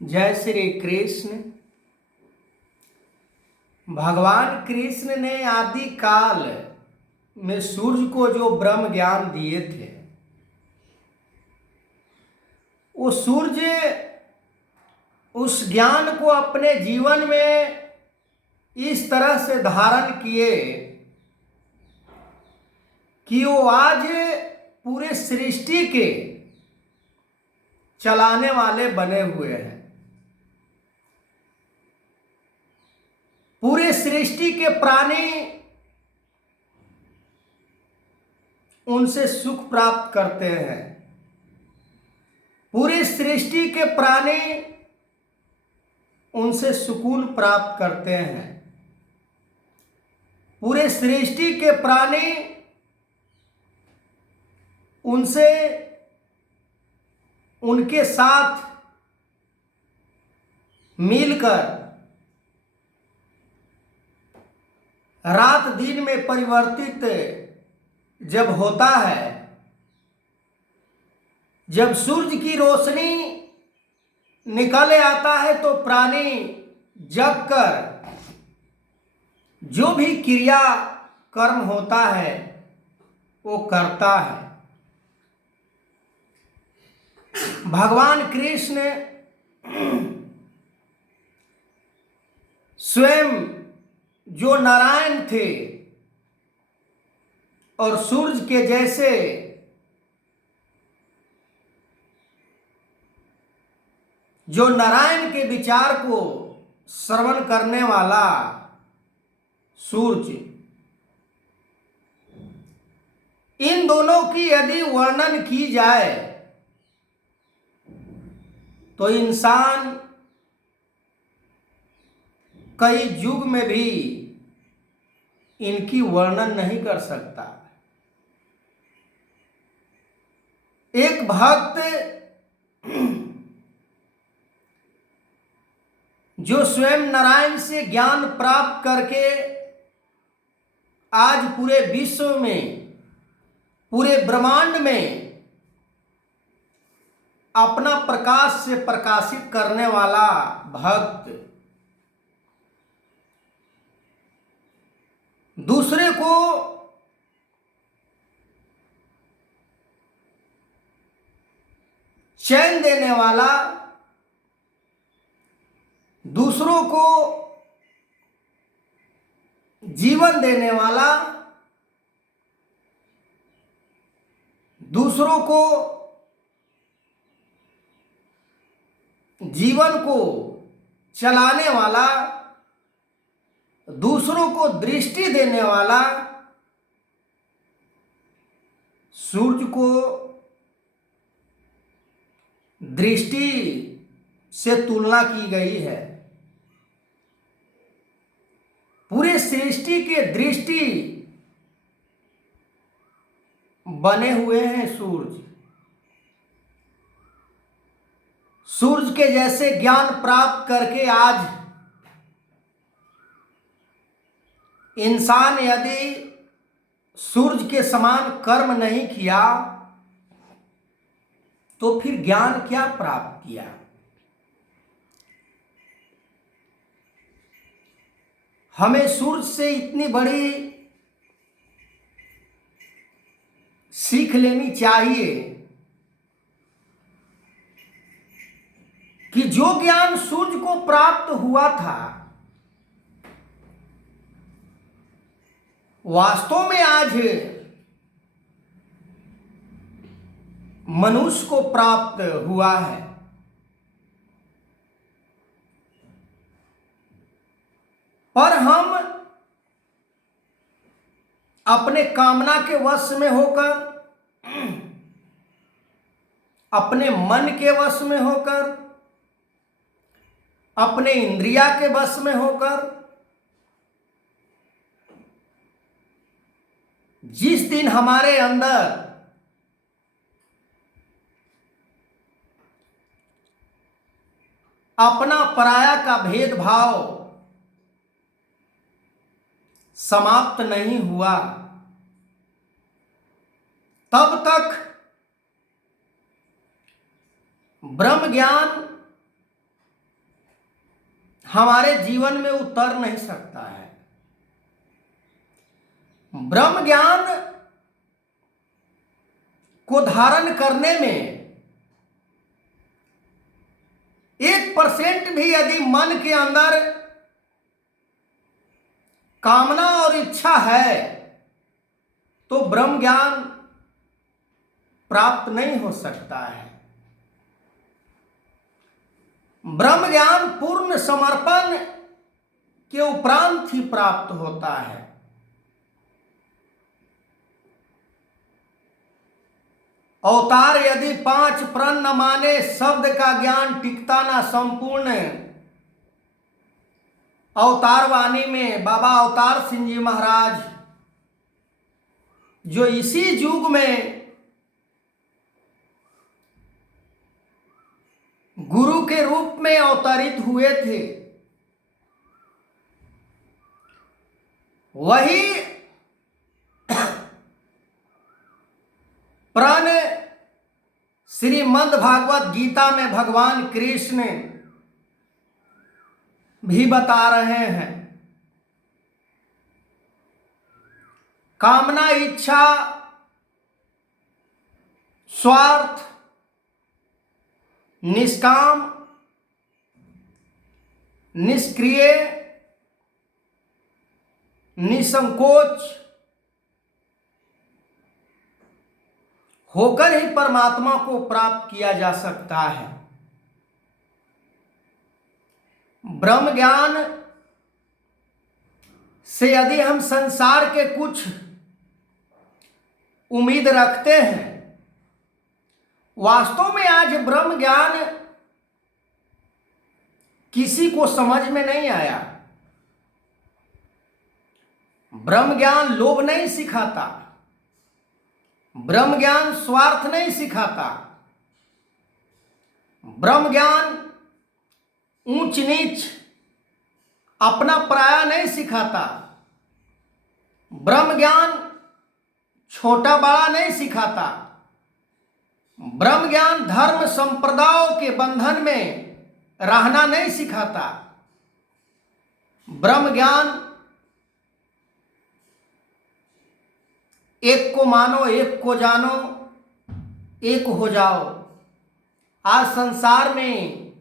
जय श्री कृष्ण। भगवान कृष्ण ने आदि काल में सूर्य को जो ब्रह्म ज्ञान दिए थे, वो सूर्य उस ज्ञान को अपने जीवन में इस तरह से धारण किए कि वो आज पूरे सृष्टि के चलाने वाले बने हुए हैं। पूरे सृष्टि के प्राणी उनसे सुख प्राप्त करते हैं। पूरी सृष्टि के प्राणी उनसे सुकून प्राप्त करते हैं। पूरे सृष्टि के प्राणी उनसे उनके साथ मिलकर रात दिन में परिवर्तित जब होता है, जब सूर्य की रोशनी निकल आता है तो प्राणी जगकर जो भी क्रिया कर्म होता है वो करता है। भगवान कृष्ण स्वयं जो नारायण थे और सूर्य के जैसे जो नारायण के विचार को श्रवण करने वाला सूर्य, इन दोनों की यदि वर्णन की जाए तो इंसान कई युग में भी इनकी वर्णन नहीं कर सकता। एक भक्त जो स्वयं नारायण से ज्ञान प्राप्त करके आज पूरे विश्व में, पूरे ब्रह्मांड में अपना प्रकाश से प्रकाशित करने वाला भक्त दूसरे को चैन देने वाला, दूसरों को जीवन देने वाला, दूसरों को जीवन को चलाने वाला, दूसरों को दृष्टि देने वाला सूर्य को दृष्टि से तुलना की गई है। पूरे सृष्टि के दृष्टि बने हुए हैं सूर्य। सूर्य के जैसे ज्ञान प्राप्त करके आज इंसान यदि सूर्य के समान कर्म नहीं किया तो फिर ज्ञान क्या प्राप्त किया। हमें सूर्य से इतनी बड़ी सीख लेनी चाहिए कि जो ज्ञान सूर्य को प्राप्त हुआ था वास्तव में आज मनुष्य को प्राप्त हुआ है। पर हम अपने कामना के वश में होकर, अपने मन के वश में होकर, अपने इंद्रिया के वश में होकर जिस दिन हमारे अंदर अपना पराया का भेदभाव समाप्त नहीं हुआ, तब तक ब्रह्म ज्ञान हमारे जीवन में उतर नहीं सकता है। ब्रह्म ज्ञान को धारण करने में 1% भी यदि मन के अंदर कामना और इच्छा है तो ब्रह्म ज्ञान प्राप्त नहीं हो सकता है। ब्रह्म ज्ञान पूर्ण समर्पण के उपरांत ही प्राप्त होता है। अवतार यदि 5 प्रण न माने, शब्द का ज्ञान टिकता ना संपूर्ण। अवतार वाणी में बाबा अवतार सिंह जी महाराज जो इसी युग में गुरु के रूप में अवतरित हुए थे, वही प्रण श्रीमद् भागवत गीता में भगवान कृष्ण भी बता रहे हैं। कामना, इच्छा, स्वार्थ, निष्काम, निष्क्रिय, निसंकोच होकर ही परमात्मा को प्राप्त किया जा सकता है। ब्रह्म ज्ञान से यदि हम संसार के कुछ उम्मीद रखते हैं, वास्तव में आज ब्रह्म ज्ञान किसी को समझ में नहीं आया। ब्रह्म ज्ञान लोभ नहीं सिखाता, ब्रह्म ज्ञान स्वार्थ नहीं सिखाता, ब्रह्म ज्ञान ऊंच नीच, अपना पराया नहीं सिखाता, ब्रह्म ज्ञान छोटा बड़ा नहीं सिखाता, ब्रह्म ज्ञान धर्म संप्रदायों के बंधन में रहना नहीं सिखाता। ब्रह्म ज्ञान एक को मानो, एक को जानो, एक हो जाओ। आज संसार में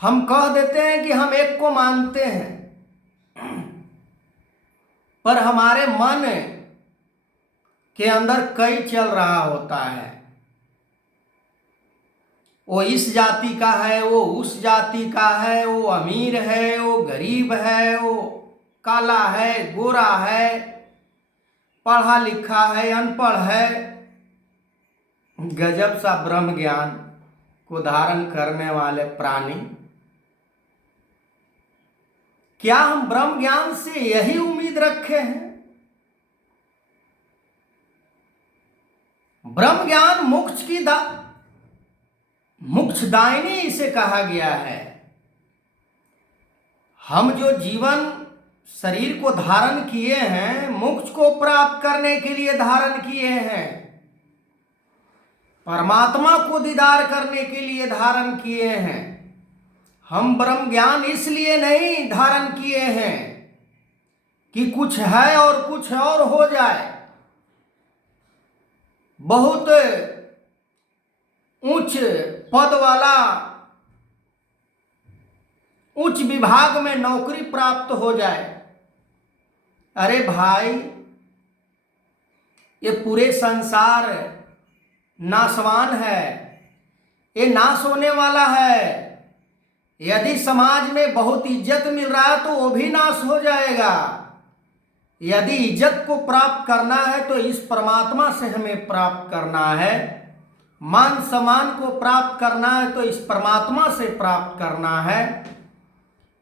हम कह देते हैं कि हम एक को मानते हैं, पर हमारे मन के अंदर कई चल रहा होता है। वो इस जाति का है, वो उस जाति का है, वो अमीर है, वो गरीब है, वो काला है, गोरा है, पढ़ा लिखा है, अनपढ़ है। गजब सा ब्रह्म ज्ञान को धारण करने वाले प्राणी। क्या हम ब्रह्म ज्ञान से यही उम्मीद रखे हैं? ब्रह्म ज्ञान मोक्षदायिनी इसे कहा गया है। हम जो जीवन शरीर को धारण किए हैं, मोक्ष को प्राप्त करने के लिए धारण किए हैं, परमात्मा को दीदार करने के लिए धारण किए हैं। हम ब्रह्म ज्ञान इसलिए नहीं धारण किए हैं कि कुछ है और कुछ और हो जाए। बहुत उच्च पद वाला, उच्च विभाग में नौकरी प्राप्त हो जाए। अरे भाई, ये पूरे संसार नाशवान है, ये नाश होने वाला है। यदि समाज में बहुत इज्जत मिल रहा है तो वो भी नाश हो जाएगा। यदि इज्जत को प्राप्त करना है तो इस परमात्मा से हमें प्राप्त करना है। मान सम्मान को प्राप्त करना है तो इस परमात्मा से प्राप्त करना है।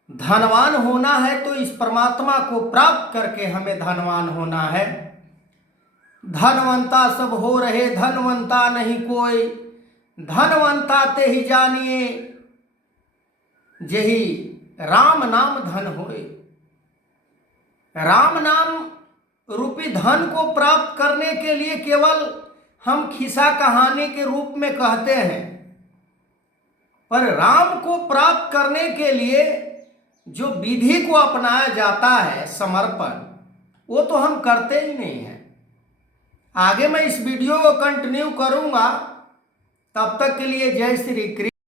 धनवान होना है तो इस परमात्मा को प्राप्त करके हमें धनवान होना है। धनवंता सब हो रहे, धनवंता नहीं कोई, धनवंता ते ही जानिए, जेहि राम नाम धन होए। राम नाम रूपी धन को प्राप्त करने के लिए केवल हम खिस्सा कहानी के रूप में कहते हैं, पर राम को प्राप्त करने के लिए जो विधि को अपनाया जाता है, समर्पण, वो तो हम करते ही नहीं हैं। आगे मैं इस वीडियो को कंटिन्यू करूंगा। तब तक के लिए जय श्री कृष्ण।